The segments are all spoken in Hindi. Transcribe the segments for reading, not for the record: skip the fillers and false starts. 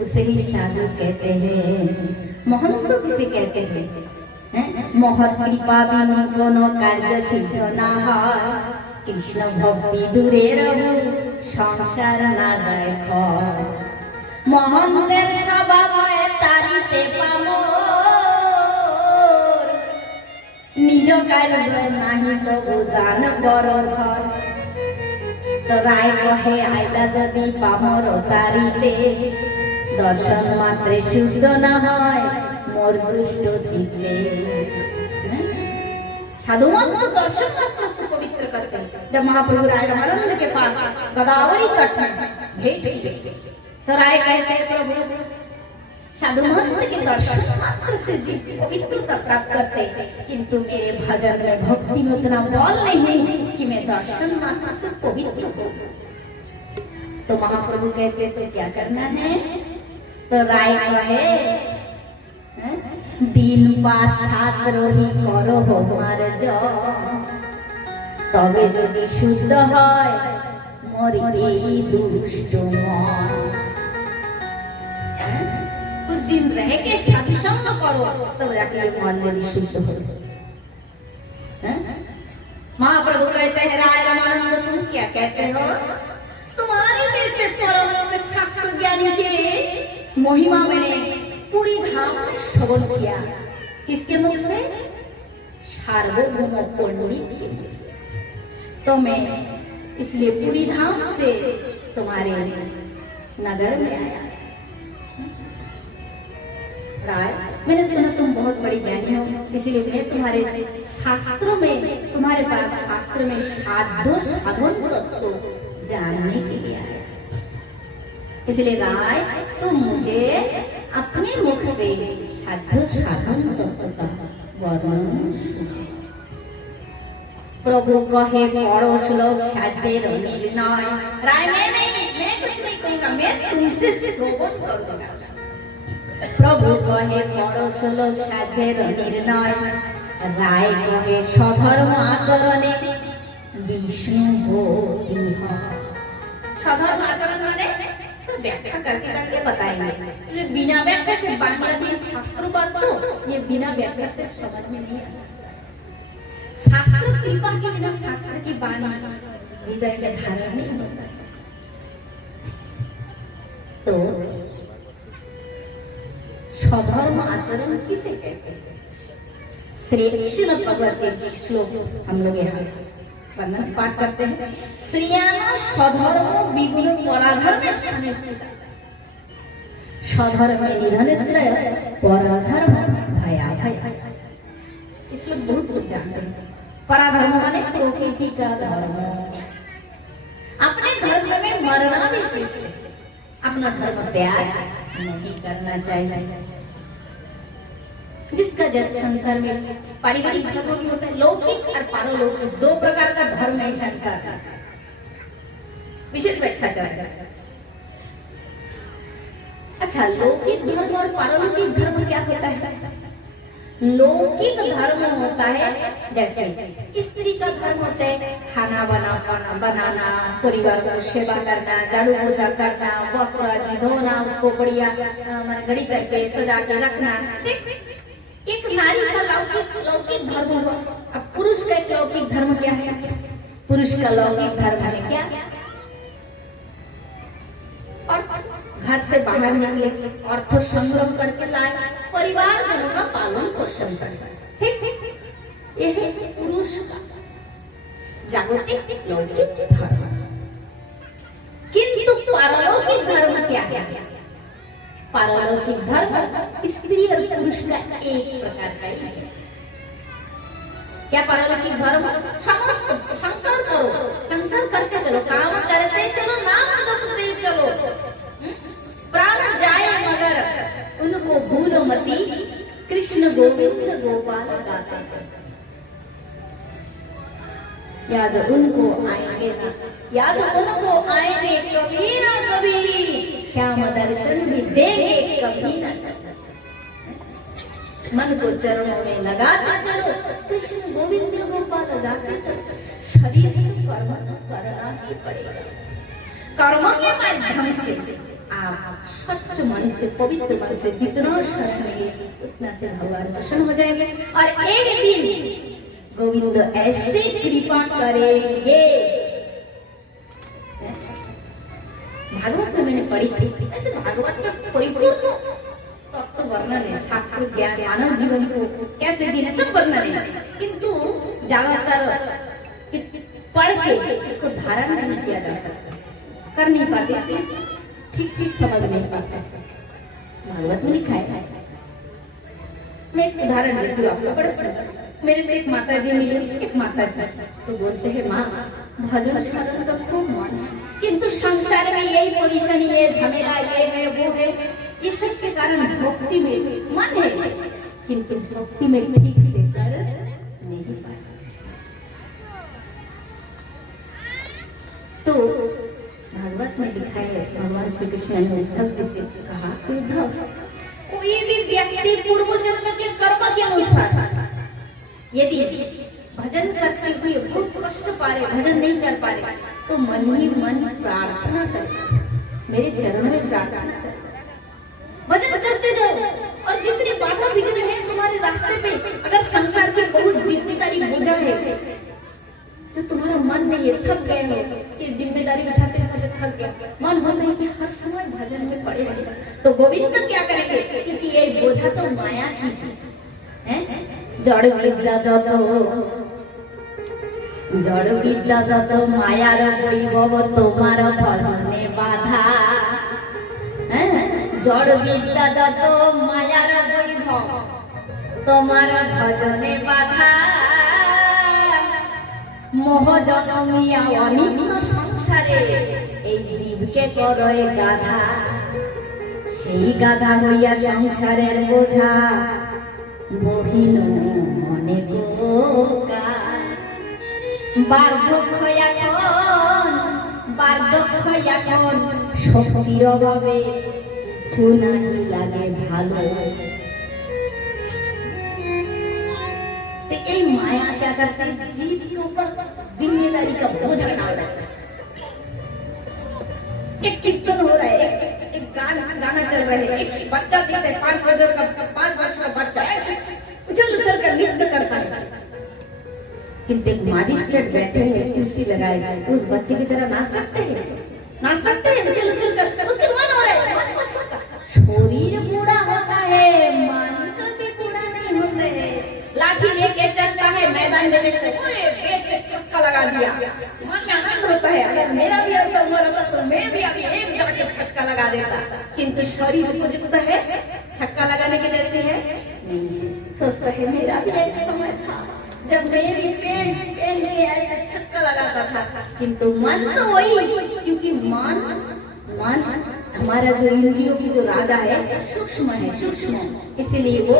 उसे ही साधु कहते हैं। महंत तो किसे कहते हैं? महत कृपा बिनु कोनो कार्य सिद्ध ना হয়, कृष्ण भक्ति दूरे रहु संसार ना যায় ক্ষয়। महंतेर स्वभाव तारिते पामर, निज कार्य नाही तो बुझान बड़ घर। तो राय कहे आइला यदि पामर तारिते, दर्शन मात्रे शुद्ध ना হয় मोर दुष्ट चित्ते। साधु तो दर्शन मात्र से पवित्र करते हैं। जब महाप्रभु राय रामानंद के पास गोदावरी तट में भेंट हुई तो राय कहते हैं प्रभु साधु महंत के दर्शन मात्र से जीव पवित्रता प्राप्त करते, किंतु मेरे भजन में भक्ति में उतना बल नहीं कि मैं दर्शन मात्र से पवित्र हूँ। तो महाप्रभु कहते तो क्या करना है? तो राय कहे दिन पास सात रोही करो हमार तबे यदि शुद्ध है मोर এই दुष्ट मन। कुछ दिन रह के साधु संग करो तब जाके मन यदि शुद्ध हो। महाप्रभु कहते हैं राय रामानंद तुम क्या कहते हो? तुम्हारे जैसे परम शास्त्र ज्ञानी के महिमा मैंने पूरी धाम में श्रवण किया। किसके मुख से? सार्वभौम पंडित के मुख से। तो मैं इसलिए पूरी धाम से तुम्हारे नगर में आया। राय मैंने सुना तुम बहुत बड़ी ज्ञानी हो, इसलिए मैं तुम्हारे शास्त्रों में, तुम्हारे पास शास्त्र में साधु साधन तत्व जानने के लिए आया। इसलिए राय तुम मुझे अपने मुख से साधु साधन तत्व का वर्णन सुनाओ। प्रभु कहे बड़ो श्लोक साध्येर निर्णय। राय मैं कुछ नहीं कहूँगा, मैं तुमसे श्रवण करूँगा। प्रभु कहे बड़ो श्लोक साध्येर निर्णय। राय कहे स्वधर्म आचरणे विष्णु भोगी। स्वधर्म आचरण माने व्याख्या करके बताएंगे। ये बिना व्याख्या से बांग्लादेश शास्त्र बात तो ये बिना व्याख्या से समझ में नहीं आ सकता। शास्त्र कृपा के बिना शास्त्र की वाणी हृदय में धारण नहीं होता। तो स्वधर्म आचरण किसे कहते हैं? श्री श्रीमद् भगवत श्लोक हम लोग यहाँ वर्णन पाठ करते हैं। श्रियाना स्वधर्म विगुण पराधर्म सनिष्ठिता। स्वधर्म निधनश्रय पराधर्म भयाभय। इसमें बहुत कुछ जानते हैं। पराधर्म माने प्रकृति का धर्म। अपने धर्म में मरना भी श्रेष्ठ है। अपना धर्म त्याग नहीं करना चाहिए। जिसका जैसे संसार में पारिवारिक धर्म भी होता है, लौकिक और पारलौकिक दो प्रकार का धर्म है संसार का। विशेष व्याख्या करेगा। अच्छा, लौकिक धर्म और पारलौकिक धर्म क्या होता है? लौकिक धर्म होता है जैसे स्त्री का धर्म होता है खाना बनाना, परिवार को सेवा करना, झाड़ू पोछा करना, वस्त्र आदि धोना, उसको बढ़िया घड़ी करके सजा के रखना। एक नारी का लौकिक धर्म हुआ। अब पुरुष का लौकिक धर्म क्या है? पुरुष का लौकिक धर्म है क्या? और घर से बाहर निकले, अर्थ संग्रह करके लाए, परिवार जनों का पालन पोषण करना। ठीक, यह है पुरुष का जागतिक लौकिक धर्म। किंतु पारलौकिक धर्म क्या है? पारलौकिक धर्म स्त्री और पुरुष का एक प्रकार का ही है। क्या पारलौकिक धर्म? समस्त संसार करो, संसार करते चलो, काम करते चलो, नाम जपते चलो, प्राण जाए मगर उनको भूलो मती, कृष्ण गोविंद गोपाल गाते चलो। याद उनको आएंगे ना, याद उनको आएंगे कभी ना कभी, श्याम दर्शन भी देंगे कभी ना। मन को चरणों में लगाते चलो, कृष्ण गोविंद गोपाल गाते चलो। शरीर में कर्म तो करना ही पड़ेगा। कर्म के माध्यम से आप स्वच्छ मन से, पवित्र मन से जितना शरण लेंगे उतना से भगवान प्रसन्न हो जाएंगे। और एक दिन गोविंद ऐसे कृपा करेंगे, भागवत में मैंने पढ़ी थी, ऐसे भागवत में परिपूर्ण तत्व वर्णन है, शास्त्र ज्ञान, मानव जीवन को कैसे जीने सब वर्णन है, किंतु ज्यादातर पढ़ के इसको धारण नहीं किया जा सकता, कर नहीं पाते, ठीक ठीक समझ नहीं पाते। भागवत में लिखा है, मैं एक उदाहरण देती हूँ आपको, बड़ा सरल। मेरे से एक माता जी मिली, एक माता जी तो बोलते हैं माँ भजन साधन का खूब मन है, किंतु संसार में यही पोजीशन, ये झमेला, ये है वो है, ये सब के कारण भक्ति में मन है किंतु भक्ति में ठीक से कर नहीं पाए। तो भागवत में लिखा है, भगवान श्री कृष्ण ने उद्धव जी से कहा, उद्धव कोई भी व्यक्ति पूर्व जन्म के कर्म के अनुसार यदि भजन करते हुए बहुत कष्ट पा रहे, भजन नहीं कर पा रहे, तो मन ही मन प्रार्थना करे, मेरे चरण में प्रार्थना करे, भजन करते जाओ। और जितनी बाधा विघ्न है तुम्हारे रास्ते पे, अगर संसार की बहुत जिम्मेदारी बोझा है तो तुम्हारा मन नहीं है, थक गए हो कि जिम्मेदारी उठाते उठाते थक गया, मन होता है कि हर समय भजन में पड़े रहेगा, तो गोविंद क्या करेंगे, क्योंकि ये बोझा तो माया की है। जड़ विद्या যত মায়ার বৈভব তোমার ভজনে বাধা, জড় বিদ্যা যত মায়ার বৈভব তোমার ভজনে বাধা, মোহ জনমিয়া অনিত্য সংসারে এই জীবকে করয় গাধা, সেই গাধা হইয়া সংসারের বোঝা বহিল মনে গোকা, বার্ধক্য এখন শক্তির অভাবে কিছু নাহি লাগে ভালো। तो ये माया क्या करता है, जीव के ऊपर जिम्मेदारी का बोझा डाल देता है। एक कीर्तन हो रहा है, एक गाना चल रहा है, एक बच्चा दिखता है, 5 वर्ष का बच्चा ऐसे उछल उछल कर नृत्य करता है, किंतु एक मजिस्ट्रेट बैठे हैं कुर्सी लगाए, उस बच्चे की तरह नाच सकते हैं उछल उछल कर, उसके मन हो रहा है, मन पसंद, शरीर बूढ़ा होता है, मन कभी बूढ़ा नहीं होता है। लाठी लेके चलता है, मैदान में देखते हैं पेट से छक्का लगा दिया, मन में आनंद होता है, अगर मेरा भी ऐसा उम्र होता तो मैं भी अभी एक जाके छक्का लगा देता, किंतु शरीर को जितना है छक्का लगाने के जैसे है नहीं। सोचता है मेरा भी एक समय था जब मैं भी पेन के ऐसे छक्का लगाता था, किंतु मन तो वही, क्योंकि मन हमारा जो इंद्रियों की जो राजा है सूक्ष्म है, सूक्ष्म, इसलिए वो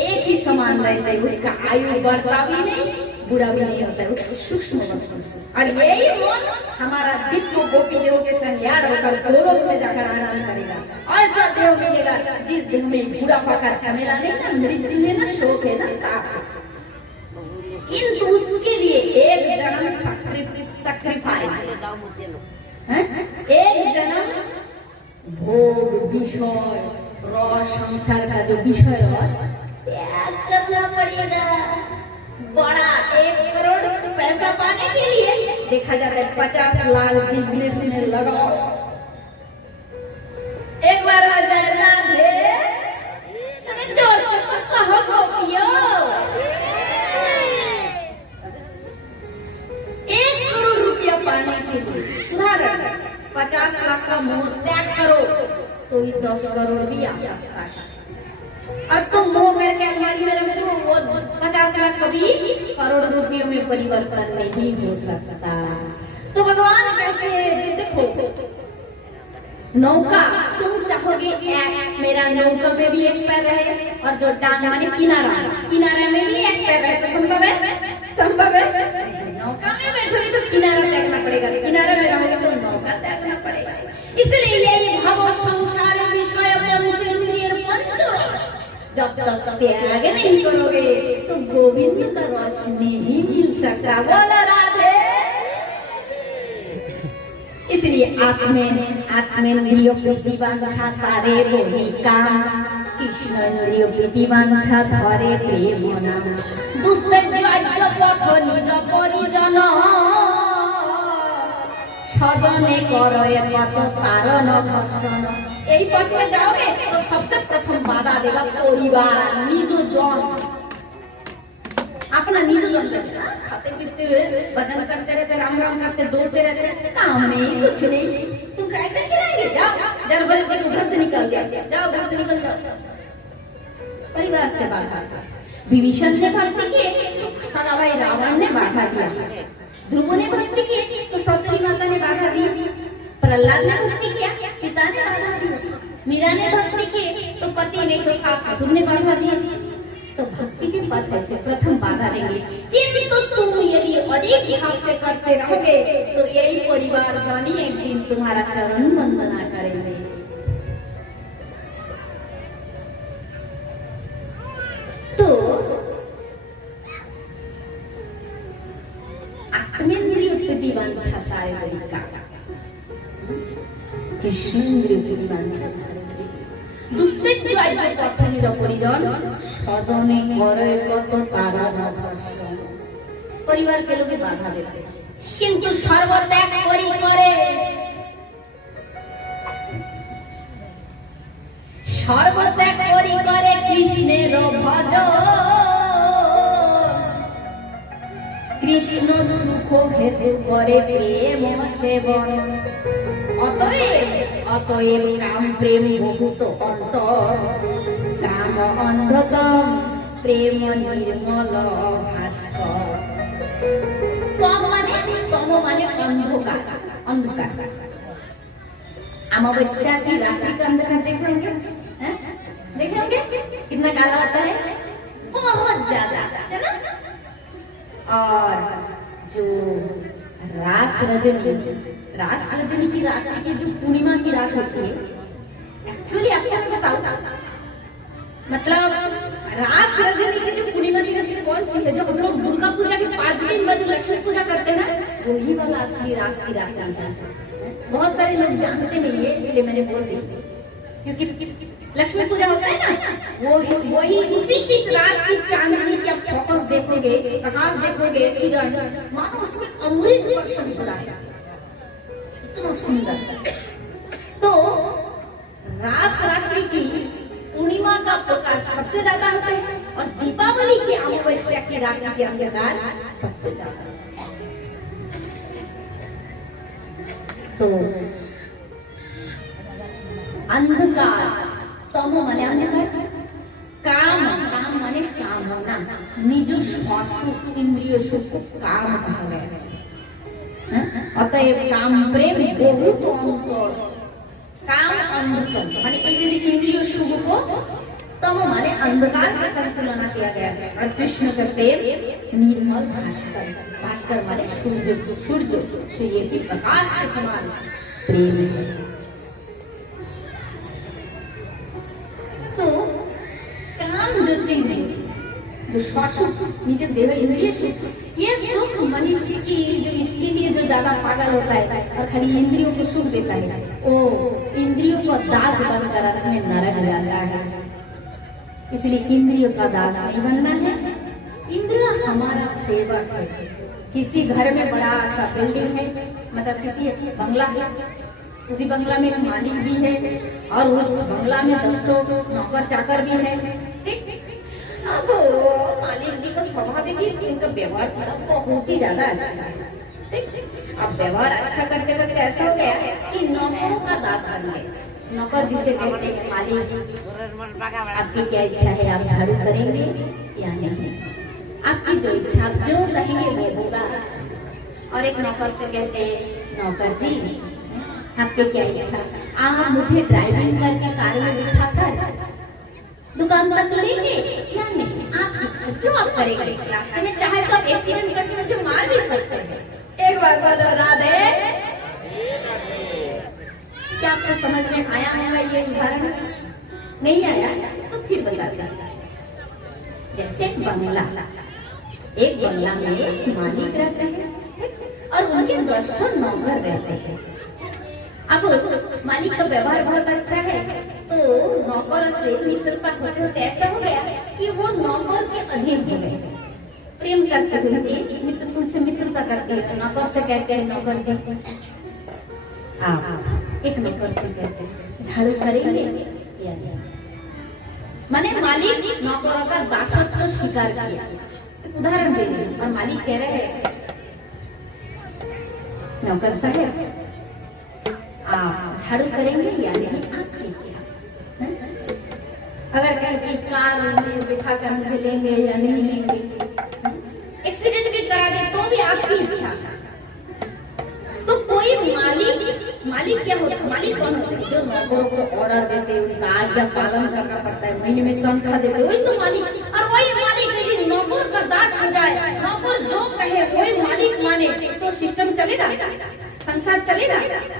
एक ही समान रहता है, उसका आयु बढ़ता भी नहीं बुरा भी नहीं होता है, वो सूक्ष्म वस्तु। और यही मन हमारा दिव्य गोपी देव के संग याद होकर गोलोक में जाकर आनंद करेगा। ऐसा देव मिलेगा जिस दिन में बुढ़ापा का झमेला नहीं, ना मृत्यु है, ना शोक है, ना ताप है, किंतु उसके लिए एक जन्म सैक्रिफाइस, एक जन्म भोग विषय रस, संसार का जो विषय रस त्याग करना पड़ेगा। बड़ा 1 करोड़ पैसा पाने के लिए देखा जाता है 50 लाख बिजनेस में लगाओ, एक बार आ जाए राधे जोर से कहो पियो, 1 करोड़ रुपया पाने के लिए उदाहरण 50 लाख का मोह त्याग करो तो ही 10 करोड़ भी आ सकता है। और तुम मोह करके अंगारी में रखो, वो 50 लाख कभी करोड़ रुपयों में परिवर्तन नहीं हो सकता। तो भगवान कहते हैं देखो नौका, तुम चाहोगे मेरा नौका में भी एक पैर रहे और जो टांग माने किनारा में भी एक पैर रहे, तो संभव है? नौका में बैठोगे तो किनारा त्यागना पड़ेगा, किनारे में रहोगे तो नौका त्यागना पड़ेगा। इसलिए यही भव संसार विषय पंचेंद्रिय पंचरस जब तक त्याग नहीं करोगे तो गोविंद का रस नहीं मिल सकता। बोलो राधे। इसलिए আত্মেন্দ্রিয় প্রীতিবাঞ্ছা তারে বলি কাম, কৃষ্ণেন্দ্রিয় প্রীতিবাঞ্ছা ধরে প্রেম নাম। দুষ্টের বাহ্য পথ নিজ পরিজন, সজনে করয়ে কত তারণ ভর্ষণ। এই পথে যাওগে তো सबसे प्रथम बाधा देगा परिवार, निजो जन। अपना निजो जन खाते पीते हुए भजन करते रहते, राम राम करते, डोलते रहते, काम नहीं कुछ नहीं, तुम कैसे खिलाएंगे? जाओ जरबल जी घर से निकल गया, जाओ घर से निकल जाओ। परिवार से बाधा। विभीषण ने भक्ति की तो साला भाई रावण ने बाधा दिया, ध्रुव ने भक्ति की तो सौतरी माता ने बाधा दी, प्रहलाद ने भक्ति किया पिता ने बाधा दी, मीरा ने भक्ति की तो पति ने तो सास ससुर ने बाधा दी। तो भक्ति के पथ से प्रथम बाधा देंगे, किंतु तुम यदि अडिग भाव से करते रहोगे तो यही परिवार जानी एक दिन तुम्हारा चरण वंदना करेंगे। तो आत्मेंद्रिय प्रतिबांछा सारे तरीका, कृष्णेंद्रिय प्रतिबांछा দুষ্টের জয় পথ নিজ পরিজন, সজনে করে কত তারণ ভর্ষণ। परिवार के लोग बाधा देते, किंतु सर्वत्याग करी करे, सर्वत्याग करी करे कृष्णेर भजन। कृष्ण सुख हेतु करे प्रेम सेवन। অতএব কাম প্রেম বহুত অন্তর, কাম অন্ধতম প্রেম নির্মল ভাস্কর। তম মানে अंधकार, अंधकार। अमावस्या की रात्रि का अंधकार देखेंगे, देखेंगे कितना काला होता है, बहुत ज्यादा, है ना। और जो रास रजनी की रात की जो पूर्णिमा की रात होती है, एक्चुअली आपको बताओ, मतलब रास रजनी की जो पूर्णिमा की रात कौन सी है? जो हम लोग दुर्गा पूजा के 5 दिन बाद लक्ष्मी पूजा करते हैं ना, वही वाला असली रास की रात है। बहुत सारे लोग जानते नहीं है, इसलिए मैंने बोल दी, क्योंकि लक्ष्मी पूजा होता है ना, वही उसी की रात की चांदनी की आप फोकस देखोगे, प्रकाश देखोगे, किरण मानो उसमें अमृत वर्षण हो रहा है, इतना सुंदर। तो रास रात्रि की पूर्णिमा का प्रकाश सबसे ज्यादा होता है, और दीपावली की अमावस्या की रात्रि के अंधकार सबसे ज्यादा। तो अंधकार, तम माने अंधकार, काम माने कामना, निज सुख इंद्रिय सुख काम कहा गया है। अतएव काम प्रेम बहुत अंतर, काम अंधकार माने इंद्रिय सुख को, तम माने अंधकार के साथ तुलना किया गया है। और कृष्ण का प्रेम निर्मल भास्कर, भास्कर माने सूर्य के प्रकाश के समान प्रेम है। तो काम जो चीज है, जो सुख निजे देह इंद्रिय सुख, ये सुख मनुष्य की जो इसके लिए जो ज्यादा पागल होता है और खाली इंद्रियों को सुख देता है, वो इंद्रियों को दास बनकर अपने नरक जाता है। इसलिए इंद्रियों का दास नहीं बनना है। इंद्रिय हमारा सेवक है। किसी घर में बड़ा सा बिल्डिंग है, मतलब किसी बंगला है, उसी बंगला में मालिक भी है और उस बंगला में 10 नौकर चाकर भी है। अब मालिक जी का स्वाभाविक ही उनका व्यवहार थोड़ा बहुत ही ज्यादा अच्छा है। अब व्यवहार अच्छा करते करते ऐसा हो गया कि नौकरों का दास बन गए। नौकर जिसे कहते हैं मालिक आपकी क्या इच्छा है, आप झाड़ू करेंगे या नहीं, आपकी जो इच्छा जो कहेंगे वो होगा। और एक नौकर से कहते हैं नौकर जी आपकी क्या इच्छा, आप मुझे ड्राइविंग करके कार में बिठाकर दुकान तक लेंगे या नहीं, आपकी इच्छा जो आप करेंगे। रास्ते में चाहे तो आप एक्सीडेंट करके मुझे मार भी सकते हैं। एक बार बोलो राधे। क्या आपको समझ में आया है ये उदाहरण? नहीं आया तो फिर बताते हैं। जैसे एक बंगला में एक मालिक रहते हैं और उनके 10 नौकर रहते हैं। अब मालिक का व्यवहार बहुत अच्छा है, तो नौकर से मित्रपट होते होते ऐसा हो गया कि वो नौकर के अधीन हो गए। प्रेम करते हुए मित्र उनसे मित्रता करते हैं, नौकर से कहते हैं नौकर जी आप, एक नौकर से कहते हैं झाड़ू करेंगे या नहीं। माने मालिक नौकरों का दासत्व स्वीकार किया। उदाहरण दे रहे हैं, और मालिक कह रहे हैं नौकर साहब आप झाड़ू करेंगे या नहीं, आपकी इच्छा। अगर कहें कि कार में बिठा कर मुझे लेंगे या नहीं लेंगे, एक्सीडेंट भी करा दे तो भी आपकी इच्छा। तो कोई मालिक क्या होता है? मालिक कौन होता है? जो नौकरों को ऑर्डर देते हैं, उनका आज्ञा पालन करना पड़ता है, महीने में तनख्वाह देते वही तो मालिक। और वही मालिक यदि नौकर का दास हो जाए, नौकर जो कहे वही मालिक माने, तो सिस्टम चलेगा, संसार चलेगा,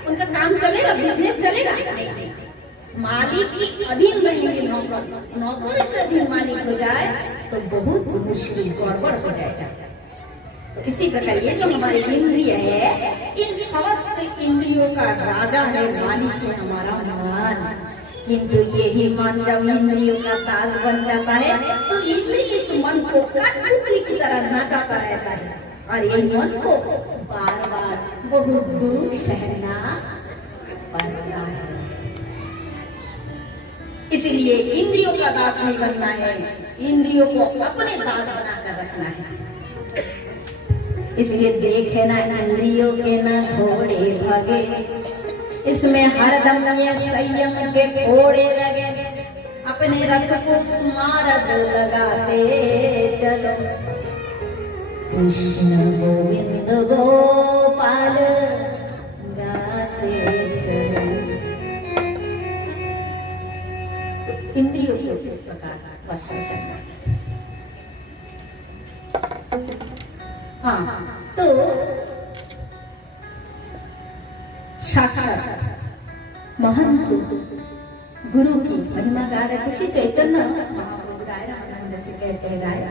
उनका काम चलेगा, बिजनेस चलेगा? नहीं। मालिक के अधीन रहेंगे नौकर, नौकर के अधीन मालिक हो जाए तो बहुत मुश्किल, गड़बड़ हो जाएगा। तो इसी प्रकार ये जो हमारी इंद्रिय है, इन समस्त इंद्रियों का राजा है, मालिक है हमारा मन। किंतु यही मन जब इंद्रियों का दास बन जाता है तो इंद्रिय इस मन को कठपुतली की तरह नाचाता रहता है, और ये मन को बार बार बहुत दुख सहना पड़ता है। इसलिए इंद्रियों का दास नहीं बनना है, इंद्रियों को अपने दास बनाकर रखना है। इसलिए देखे ना इंद्रियों के ना घोड़े भागे, इसमें हरदम ये संयम के घोड़े लगे। अपने रथ को स्मारक लगाते चलो, कृष्ण गोविंद गोपाल गाते चलो। तो इंद्रियों को इस प्रकार वश करना। हाँ, तो साक्षात महंत गुरु की महिमा गा रहे थे श्री चैतन्य महाप्रभु राय आनंद से कहते हैं गाया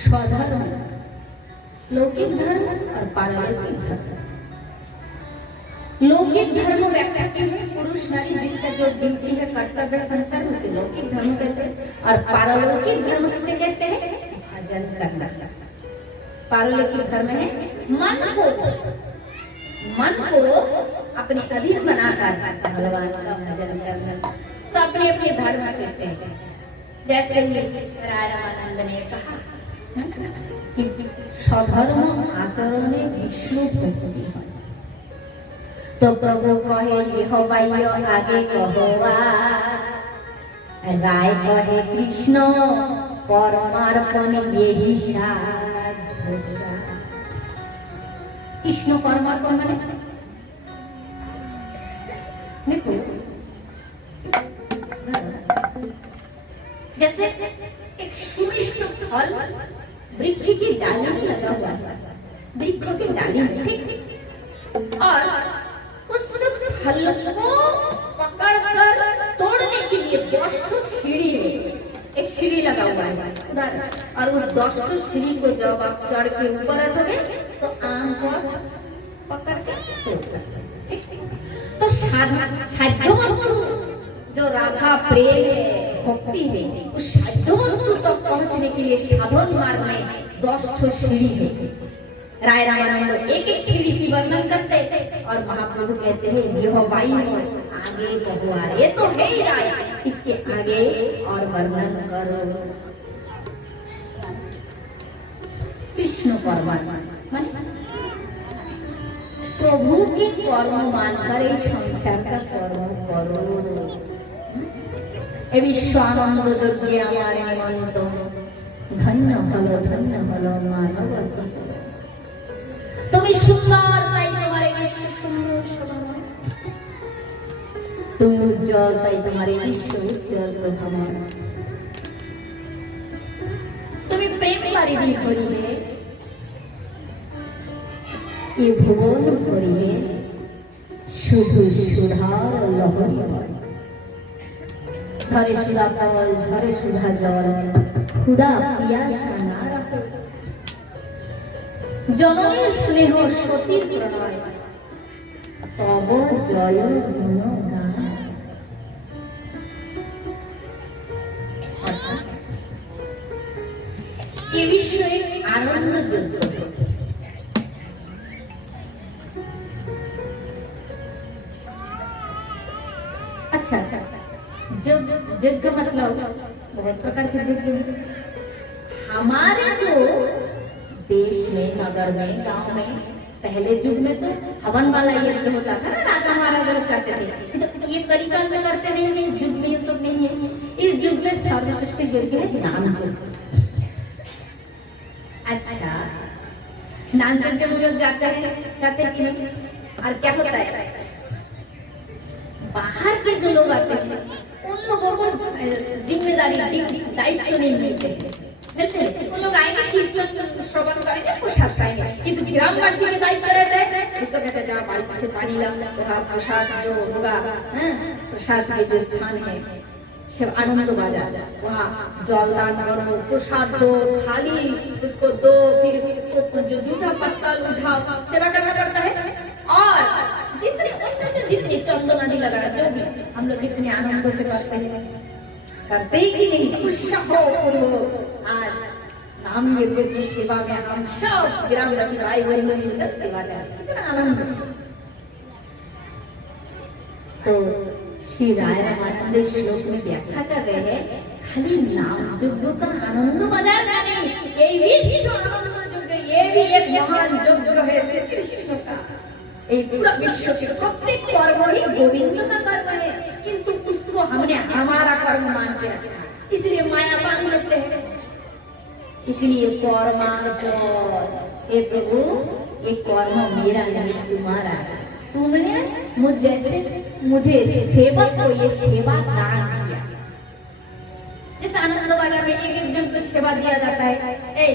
स्वधर्म, लौकिक धर्म और पारलौकिक धर्म। लौकिक धर्म व्यक्ति है, पुरुष नारी जिसका जो ड्यूटी है, कर्तव्य संसार, उसे लौकिक धर्म कहते हैं। और पारलौकिक धर्म किसे कहते हैं? भजन करना। पारलौकिक धर्म है मन को अपने अधीन बनाकर भगवान का भजन करना। तो अपने अपने धर्म से जैसे राय रामानंद ने कहा कि स्वधर्म आचरण में विष्णु भक्ति है। तो प्रभु कहे ये हो भाइयो आगे कहोवा, राय कहे कृष्ण परमार्पण यही साधु। कृष्ण परमार्पण माने देखो, जैसे एक सुमिष्ट फल वृक्ष की डाली में लगा हुआ है, वृक्ष की डाली में, ठीक, और उस फल को पकड़कर तोड़ने के लिए 10 सीढ़ी है, एक सीढ़ी लगा हुआ है, और उस 10 सीढ़ी को जब आप चढ़ के ऊपर रखोगे तो आम को पकड़ के तोड़ सकते हैं, ठीक। तो साध्य वस्तु जो राधा प्रेम है, भक्ति है, उस साध्य वस्तु तक पहुंचने के लिए साधन मार्ग में 10 सीढ़ी है। राय रामानंद एक एक सीढ़ी की वर्णन करते हैं और महाप्रभु कहते हैं यह बाई आगे बहुआर, ये तो है ही राय, इसके आगे और वर्णन करो। कृष्ण परमात्मा प्रभु के कर्म मानकर इस संसार का कर्म करो। ए विश्वानंद यज्ञ हमारे निमंत धन्य हलो मानव जीवन। তুমি সুন্দর তাই তোমার বিশ্ব সুন্দর, তুমি উজ্জ্বল তাই তোমার বিশ্ব উজ্জ্বল প্রভামান, তুমি প্রেম পারিদি হরিবে এ ভুবন ভরিবে শুধু সুধার লহরী বয়। ধরে সুধা ফল ঝরে সুধা জল, ক্ষুধা পিয়াসা না রাখে, জননীর স্নেহ সতীর প্রণয়, তব জয় গুণগান। এ বিষয়ে আনন্দ যজ্ঞ। अच्छा यज्ञ मतलब बहुत प्रकार के यज्ञ। हमारे जो देश में, नगर में, गांव में पहले युग में तो हवन वाला यज्ञ होता था ना, राजा महाराजा लोग करते थे। तो ये कलिकाल में करते नहीं है, इस युग में ये सब नहीं है। इस युग में सर्वश्रेष्ठ यज्ञ है नाम यज्ञ। अच्छा, नाम यज्ञ में लोग जाते हैं कि नहीं? और क्या होता है, बाहर के जो लोग आते हैं उन लोगों को जिम्मेदारी, दायित्व नहीं मिलते हैं। उन लोग आएंगे, कीर्तन श्रवण करेंगे, प्रसाद पाएंगे। किंतु ग्रामवासी के दायित्व रहता है, इसको कहते हैं जहाँ बाल्टी से पानी ला, वहाँ प्रसाद जो होगा, प्रसाद के जो स्थान है शिव आनंद बाजार, वहाँ जलदान करो, प्रसाद दो, थाली उसको दो, फिर जो जूठा पत्तल उठाओ, सेवा करना पड़ता है। और जितनी चंदन आदि लगाना, जो भी हम लोग इतने आनंद से करते हैं कि नहीं? उत्साह हो। आज नाम यज्ञ की सेवा में हम सब ग्रामवासी भाई बहन मिलकर सेवा करें, कितना आनंद। तो श्री राय रामानंद श्लोक में व्याख्या कर रहे हैं, खाली नाम यज्ञ का आनंद बाजार का नहीं, ये विश्व आनंद यज्ञ, ये भी एक महान यज्ञ है श्री कृष्ण का। पूरा विश्व के प्रत्येक कर्म ही गोविंद का कर्म है, किंतु उसको हमने हमारा कर्म मान के रखा, इसलिए मायावान होते हैं। इसलिए हे प्रभु, ये कर्म मेरा नहीं तुम्हारा, तुमने मुझ जैसे मुझे सेवक को ये सेवा दान किया। जैसे आनंद बाजार में एक जन को सेवा दिया जाता है,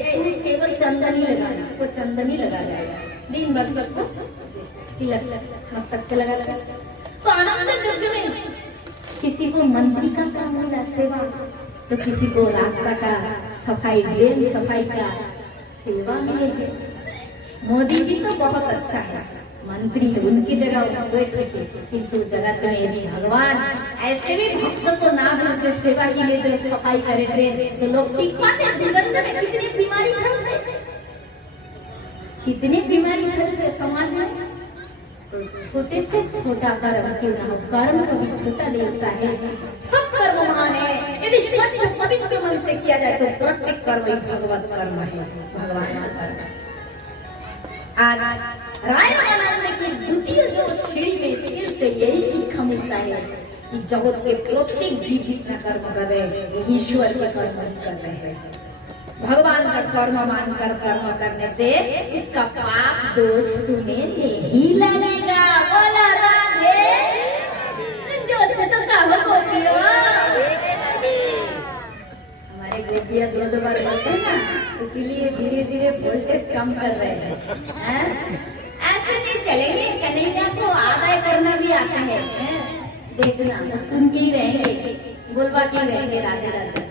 तुम केवल चंदन ही लगाना, वो चंदन ही लगा जाएगा दिन भर सबको मस्तक पे लगा। तो आनंद यज्ञ में किसी को मंत्री का काम मिला सेवा, तो किसी को रास्ता का सफाई, ड्रेन सफाई का सेवा मिलेगी। मोदी जी तो बहुत अच्छा है, मंत्री है, उनकी जगह बैठे थे, किंतु जगत में भी भगवान ऐसे भी भक्त को नाम लेकर सेवा के लिए जो सफाई करे ड्रेन, तो लोग टिक पाते। दुर्गंध में कितनी बीमारी फैलते, कितनी बीमारी फैलते समाज में। तो छोटे से छोटा कर्म क्यों ना हो, कर्म कभी छोटा नहीं होता है, सब कर्म महान है। यदि स्वच्छ पवित्र मन से किया जाए तो प्रत्येक कर्म ही भगवत कर्म है, भगवान का कर्म। आज राय रामानंद की द्वितीय जो श्री में से यही शिक्षा मिलता है कि जगत के प्रत्येक जीव जितना कर्म कर रहे हैं, ईश्वर के कर्म ही कर रहे हैं। भगवान का कर्म मानकर कर्म करने से इसका पाप दोष तुम्हें नहीं लगेगा। बोला राधे, जो सचता हो गोपियों। हमारे गोपियां दो बार बोलते हैं ना, इसीलिए धीरे धीरे वोल्टेज कम कर रहे हैं। ऐसे नहीं चलेंगे, कन्हैया को आदाय करना भी आता है, देखना तो सुन के ही रहेंगे, बोलवा के रहेंगे राधे राधे।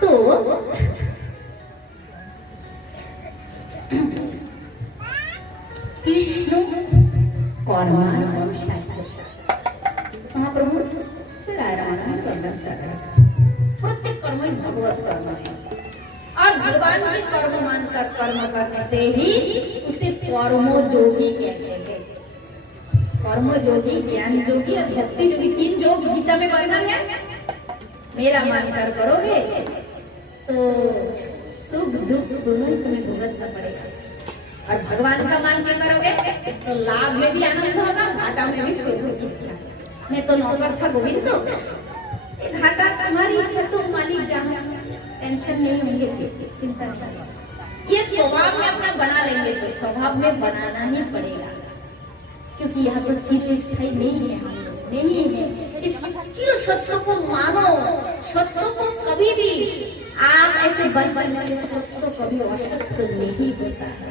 तो कृष्ण महाप्रभु से रामायण वर्णन कर रहे हैं, प्रत्येक कर्म भगवत कर्म है, और भगवान के कर्म मानकर कर्म करने से ही उसे कर्मयोगी कहते हैं। कर्मयोगी, ज्ञान योगी और भक्ति योगी, तीन योग गीता में वर्णन है। मेरा मानकर करोगे तो सुख दुख दोनों ही तुम्हें भुगतना पड़ेगा, और भगवान का मान के करोगे तो लाभ में भी आनंद होगा, घाटा में भी प्रभु की इच्छा। मैं तो नौकर था गोविंद, घाटा तुम्हारी इच्छा, तुम मालिक जानो, टेंशन नहीं होंगे, चिंता नहीं। ये स्वभाव में अपना बना लेंगे तो स्वभाव में बनाना ही पड़ेगा, क्योंकि यहाँ तो चीज स्थायी नहीं है, हम लोग नहीं है। इस सत्य को मानो, सत्य को कभी भी आप ऐसे बन से सत्य कभी असत्य नहीं होता है,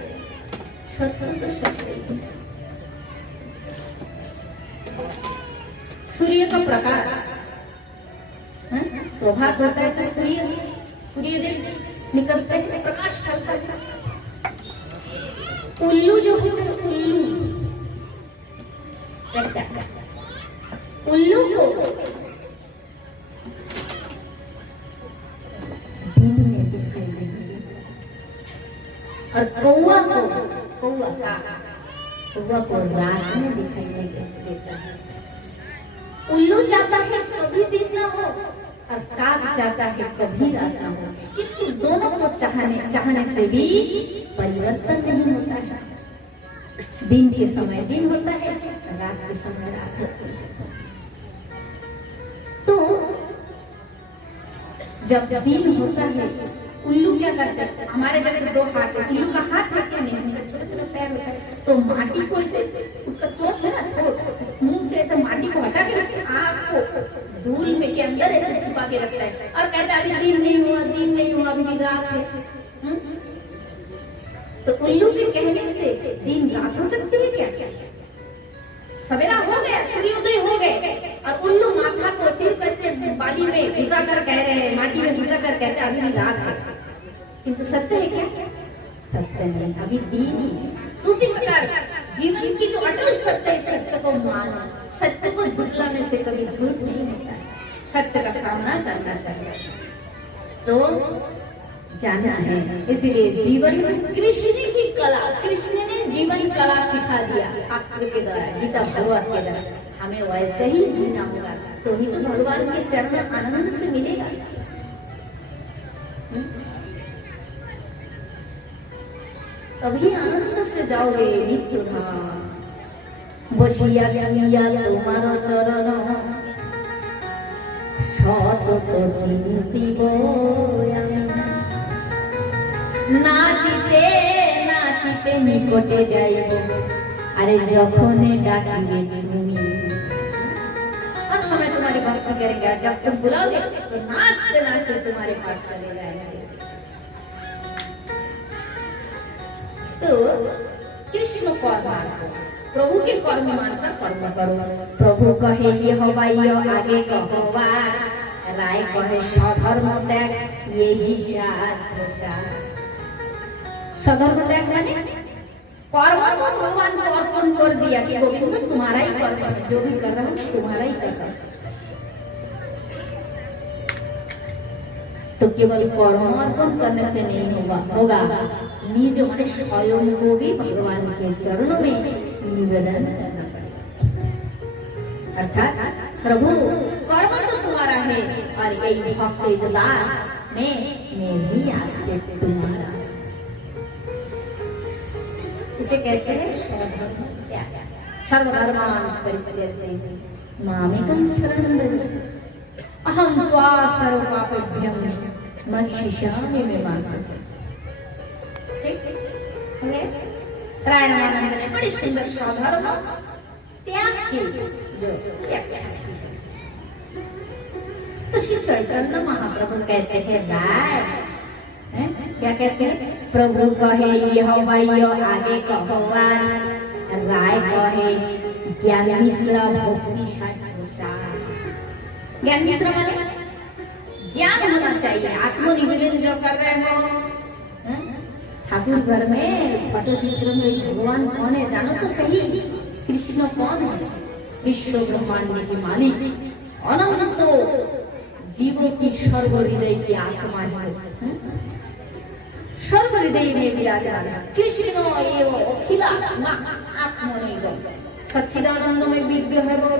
सत्य तो सत्य ही है। सूर्य का प्रकाश प्रभात होता है तो सूर्य देव निकलते हैं, प्रकाश करता है। उल्लू जो होता है, उल्लू उल्लू को दिन में दिखाई देती और कौवा को रात में दिखाई देता है। उल्लू चाहता है कभी दिन ना हो और काग चाहता है कभी रात ना हो, किंतु दोनों को चाहने से भी परिवर्तन नहीं होता है। दिन के समय दिन होता है, रात के समय रात होती है। तो जब दिन होता है, उल्लू क्या करता है, हमारे जैसे दो हाथ है, उल्लू का हाथ है क्या नहीं, उनका छोटा छोटा पैर होता है, तो माटी को ऐसे उसका चोंच है ना, तो मुंह से ऐसे माटी को हटा के उसके आँख को धूल में के अंदर ऐसे छिपा के रखता है और कहता है अभी दिन नहीं हुआ अभी रात है। तो उल्लू के कहने से दिन रात हो सकती है क्या? सवेरा हो गया, सूर्योदय हो गए और उल्लू माथा को सिर कैसे बाली में घुसा कर कह रहे हैं, माटी में घुसा कर कहते हैं अभी भी रात है, किंतु सत्य है क्या? सत्य नहीं, अभी दिन ही। दूसरी प्रकार जीवन की जो अटल सत्य है, सत्य को मानो, सत्य को झुटलाने से कभी झूठ नहीं होता है, सत्य का सामना करना चाहिए। तो जाना है, इसीलिए जीवन कृष्ण की कला, कृष्ण ने जीवन कला सिखा दिया शास्त्र के द्वारा, गीता भगवत के द्वारा, हमें वैसे ही जीना होगा, तो ही तो भगवान के चरण आनंद से मिलेगा। तभी आनंद से जाओगे नित्य धाम। बसिया सुनिया तुम्हारा चरण सत तो चिंतिब नाचिते नाचिते निकटे जाइब, अरे जखने डाकिबे तुमी, हर समय तुम्हारी भक्ति करेंगे, जब तुम बुलाओगे तो नाचते नाचते तुम्हारे पास चले जाएंगे। तो कृष्ण कर्म, प्रभु के कर्म मानकर कर्म करो। प्रभु कहे ये हवाइयो आगे कहवा, राय कहे स्वधर्म त्याग यही शास्त्र। स्वधर्म त्याग माने कर्म को भगवान को अर्पण कर दिया कि गोविंद तुम्हारा ही कर्म है, जो भी कर रहा हूँ तुम्हारा ही कर रहा हूँ। तो केवल कर्म अर्पण करने से नहीं होगा, निज मन स्वयं को भी भगवान के चरणों में निवेदन करना पड़ेगा। अर्थात प्रभु कर्म तो तुम्हारा है और यही भक्त इजलास मैं भी आज से तुम्हारा। इसे कहते हैं स्वधर्म त्याग। सर्वधर्मान् परित्यज्य मामेकं शरणं व्रज, अहं त्वा सर्वपापेभ्यः मोक्षयिष्यामि मा शुचः। रामानंद ने बड़ी सुंदर स्वधर्म त्याग की जो व्याख्या है। तो श्री चैतन्य महाप्रभु कहते हैं क्या कहते हैं, प्रभु कहे यह वाइयो आगे कहवा, राय कहे ज्ञान मिश्रा भक्ति शास्त्र। ज्ञान मिश्रा माने ज्ञान होना चाहिए, आत्मनिवेदन जो कर रहे हो। ठाकुर घर में फोटो चित्र में भगवान कौन है जानो तो सही, कृष्ण कौन है, विश्व ब्रह्मांड के मालिक, अनंत जीवों की सर्व हृदय की आत्मा है, सर्व हृदय में विराजमान कृष्ण एव अखिल आत्मनिर्भर सच्चिदानंद में विग्रह है वो,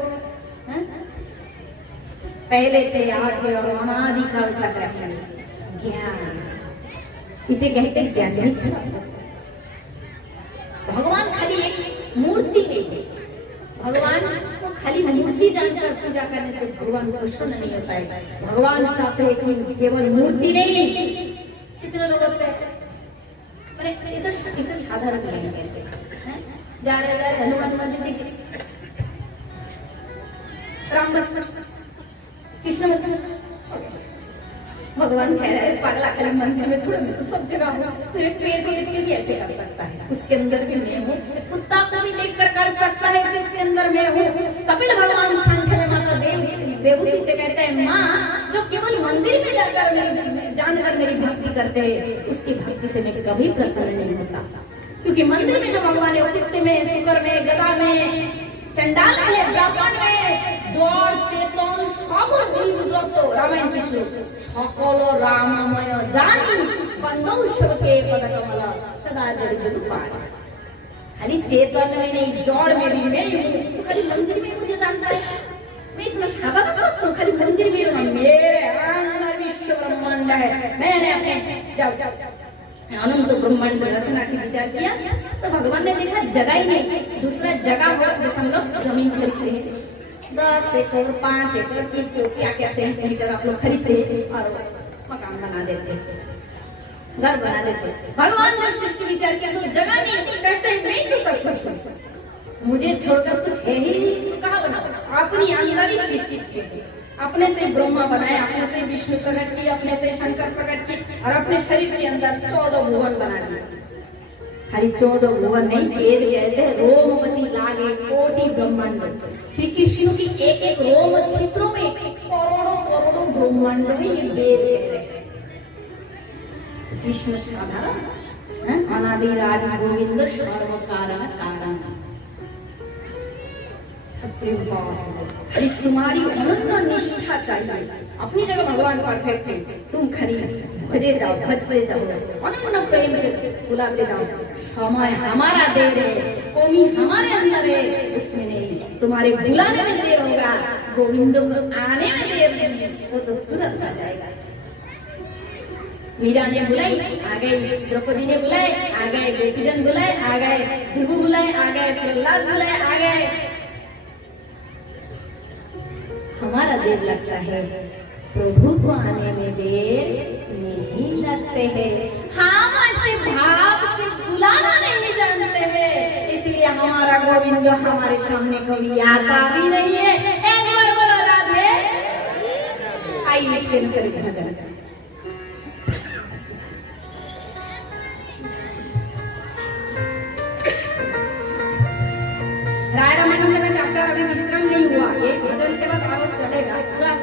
पहले थे आज है और अनादिकाल तक रहे ज्ञान, इसे कहते हैं ज्ञान मिश्रा। भगवान खाली एक मूर्ति नहीं, भगवान को खाली मूर्ति जानकर पूजा करने से भगवान प्रसन्न नहीं होता है। भगवान चाहते हैं कि केवल मूर्ति नहीं, कितने लोग होते हैं ये तो इसे साधारण नहीं कहते हैं, जा रहे हनुमान मंदिर राम मंदिर कृष्ण मंदिर, भगवान कह रहे हैं पागला खाली मंदिर में थोड़ा मैं तो सब जगह हूँ, तो एक पेड़ को देख के भी ऐसे कर सकता है, उसके अंदर भी मैं हूँ, कुत्ता को भी देखकर कर सकता है कि इसके अंदर मैं हूँ। कपिल भगवान सांख्य में माता देवहूति से कहते हैं माँ जो केवल मंदिर में जाकर जानकर मेरी भक्ति करते हैं उसकी भक्ति से मैं कभी प्रसन्न नहीं होता। क्योंकि मंदिर में जो भगवान है उदित में, शुक्र में, गदा में, चंडाल में, ब्राह्मण में, जोड़ चेतन सब जीव जत रामायण कृष्ण सकल राममय जानी बंदौ सबके पद कमल सदा जल पार। खाली चेतन में नहीं, जड़ में भी मैं हूँ। तो खाली मंदिर में मुझे जानता है, मैं इतना साधारण वस्तु खाली मंदिर में रहूं, मेरे अंदर विश्व ब्रह्मांड है। मैंने अपने अनंत ब्रह्मांड रचना की विचार किया तो भगवान ने देखा जगह ही नहीं, दूसरा जगह हो जैसे हम लोग जमीन खरीदते हैं 10 एकड़ 5 एकड़ की क्या क्या सेंटीमीटर आप लोग खरीदते और मकान बना देते, घर बना देते। भगवान ने सृष्टि विचार किया तो जगह नहीं, कहते नहीं तो सब कुछ मुझे छोड़कर कुछ है ही नहीं, कहाँ बनाओ? अपनी अंदर ही सृष्टि की, अपने से ब्रह्मा बनाए, अपने से विष्णु प्रकट किए, अपने से शंकर प्रकट किए और अपने शरीर के अंदर 14 भुवन बना दिए। खाली 14 भुवन नहीं, वेद कहते रोमवती लागे कोटि ब्रह्मांड। श्री कृष्ण की एक एक रोम छिद्रों में करोड़ों करोड़ों ब्रह्मांड में ये वेद कह रहे हैं। कृष्ण साधारण अनादि आदि गोविंद सर्व कारण कारण सुप्रीम पावर। खाली तुम्हारी अनन्य निष्ठा चाहिए। अपनी जगह भगवान परफेक्ट है, तुम खाली भजे जाओ, भजते जाओ, अनन्य प्रेम से बुलाते जाओ। समय हमारा देर है, कमी हमारे अंदर है, उसमें नहीं। तुम्हारे बुलाने में देर होगा, गोविंद को आने में देर नहीं है, वो तो तुरंत आ जाएगा। मीरा ने बुलाई आ गई, द्रौपदी ने बुलाए आ गए, गोपीजन बुलाए आ गए, ध्रुव बुलाए आ गए, प्रहलाद बुलाए आ गए। हमारा देर लगता है, प्रभु को आने में देर नहीं लगते हैं। हम ऐसे भाव से बुलाना नहीं जानते हैं, इसलिए हमारा गोविंद हमारे सामने कभी आता भी नहीं है। एक बार बोलो राधे। आइए इसके चरित्र नजर राय रामायण में चैप्टर अभी विश्राम नहीं हुआ, एक भजन के बाद आगे चलेगा। पूरा